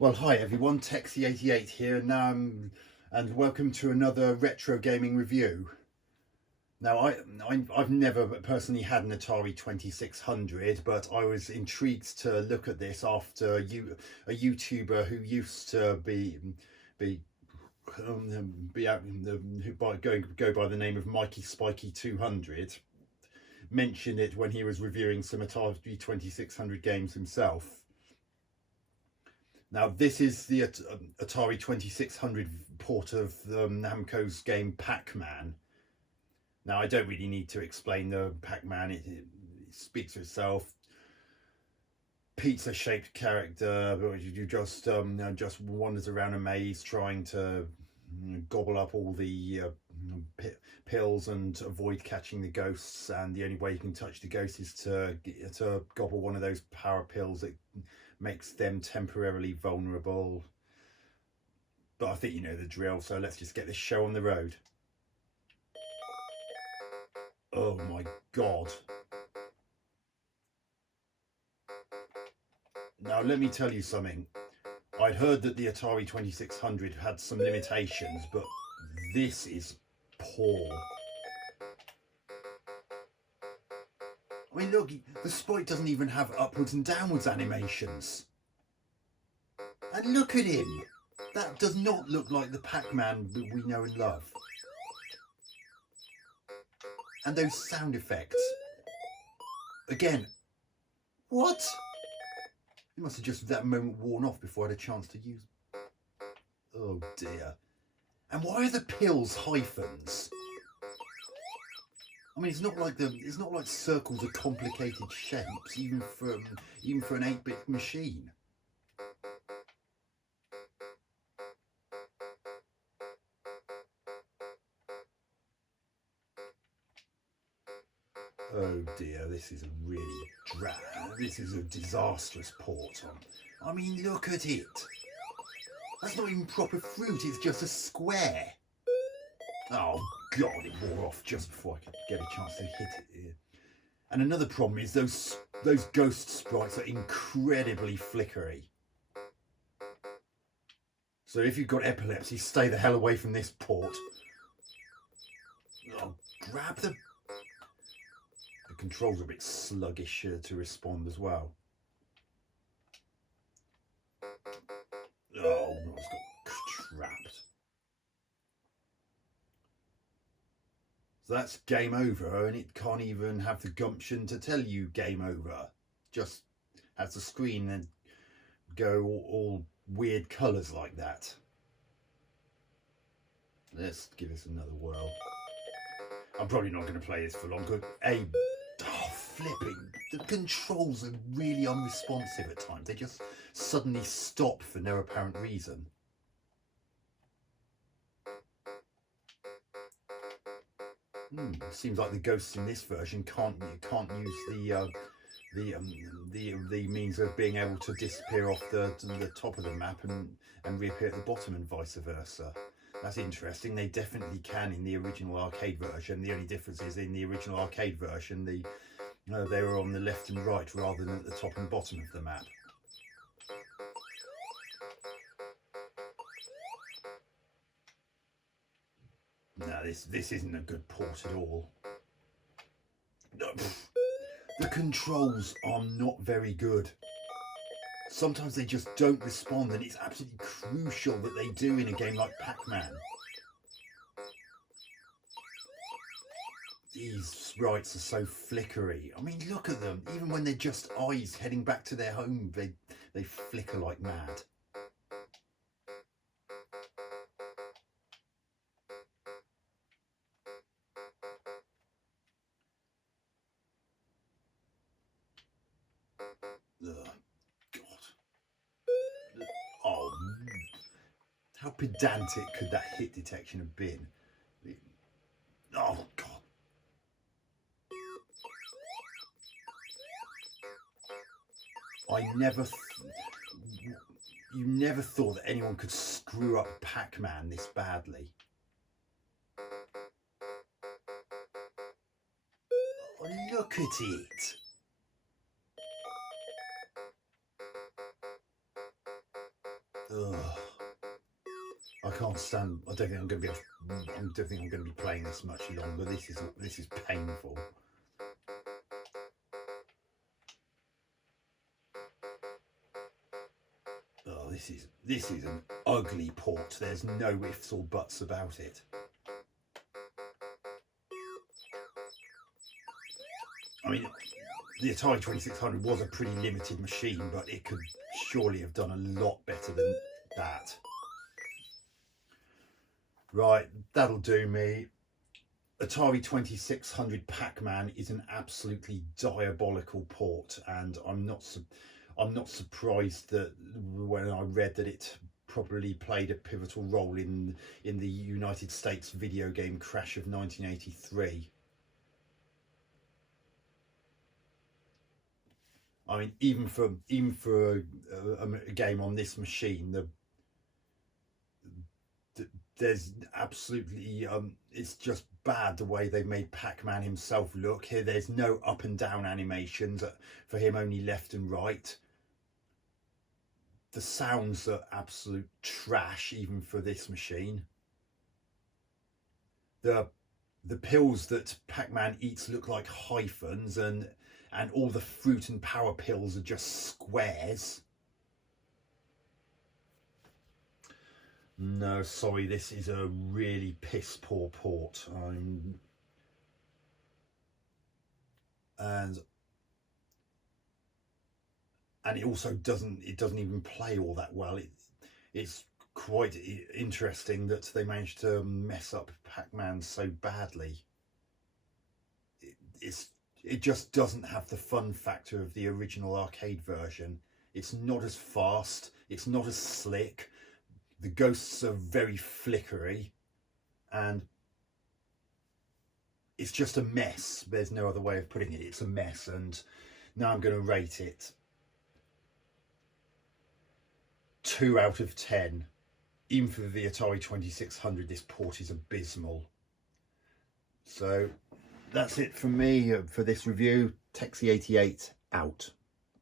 Well, hi everyone, Texie88 here, and welcome to another retro gaming review. Now, I've never personally had an Atari 2600, but I was intrigued to look at this after a YouTuber who used to be be out who go by the name of Mikey Spiky 200 mentioned it when he was reviewing some Atari 2600 games himself. Now, this is the Atari 2600 port of Namco's game Pac-Man. Now, I don't really need to explain the Pac-Man, it speaks for itself. Pizza-shaped character, you just wanders around a maze trying to gobble up all the pills and avoid catching the ghosts. And the only way you can touch the ghost is to gobble one of those power pills that makes them temporarily vulnerable. But I think you know the drill, so let's just get this show on the road. Oh my god. Now let me tell you something. I'd heard that the Atari 2600 had some limitations, but this is poor. I mean, look, the sprite doesn't even have upwards and downwards animations. And look at him! That does not look like the Pac-Man that we know and love. And those sound effects. Again, what? It must have just that moment worn off before I had a chance to use. Oh dear. And why are the pills hyphens? I mean, it's not like circles are complicated shapes, even for an 8-bit machine. Oh dear, this is a disastrous port on. I mean, look at it. That's not even proper fruit, it's just a square. Oh god, it wore off just before I could get a chance to hit it. And another problem is those ghost sprites are incredibly flickery. So if you've got epilepsy, stay the hell away from this port. Oh, grab the controls are a bit sluggish to respond as well. Oh, I was got trapped. So that's game over, and it can't even have the gumption to tell you game over. Just has the screen and go all weird colours like that. Let's give this another whirl. I'm probably not going to play this for long. Flipping. The controls are really unresponsive at times. They just suddenly stop for no apparent reason. Seems like the ghosts in this version can't use the means of being able to disappear off the top of the map and reappear at the bottom, and vice versa. That's interesting. They definitely can in the original arcade version. The only difference is in the original arcade version, they were on the left and right rather than at the top and bottom of the map. No, this isn't a good port at all. The controls are not very good. Sometimes they just don't respond, and it's absolutely crucial that they do in a game like Pac-Man. These sprites are so flickery. I mean, look at them. Even when they're just eyes heading back to their home, they flicker like mad. Ugh, God. Oh, how pedantic could that hit detection have been? Oh, God. You never thought that anyone could screw up Pac-Man this badly. Oh, look at it. Ugh. I can't stand. I don't think I'm going to be. I don't think I'm going to be playing this much longer. This is painful. Oh, this is an ugly port. There's no ifs or buts about it. I mean, the Atari 2600 was a pretty limited machine, but it could surely have done a lot better than that. Right, that'll do me. Atari 2600 Pac-Man is an absolutely diabolical port, and I'm not surprised that when I read that it probably played a pivotal role in the United States video game crash of 1983. I mean, even for a game on this machine, there's absolutely it's just bad the way they made Pac-Man himself look. Here there's no up and down animations for him, only left and right. The sounds are absolute trash even for this machine. The pills that Pac-Man eats look like hyphens, and all the fruit and power pills are just squares. No, sorry, this is a really piss poor port. And it also doesn't even play all that well. It's quite interesting that they managed to mess up Pac-Man so badly. It just doesn't have the fun factor of the original arcade version. It's not as fast, it's not as slick. The ghosts are very flickery, and it's just a mess. There's no other way of putting it. It's a mess, and now I'm going to rate it 2 out of 10. Even for the Atari 2600, this port is abysmal. So that's it from me for this review. Texie88 out.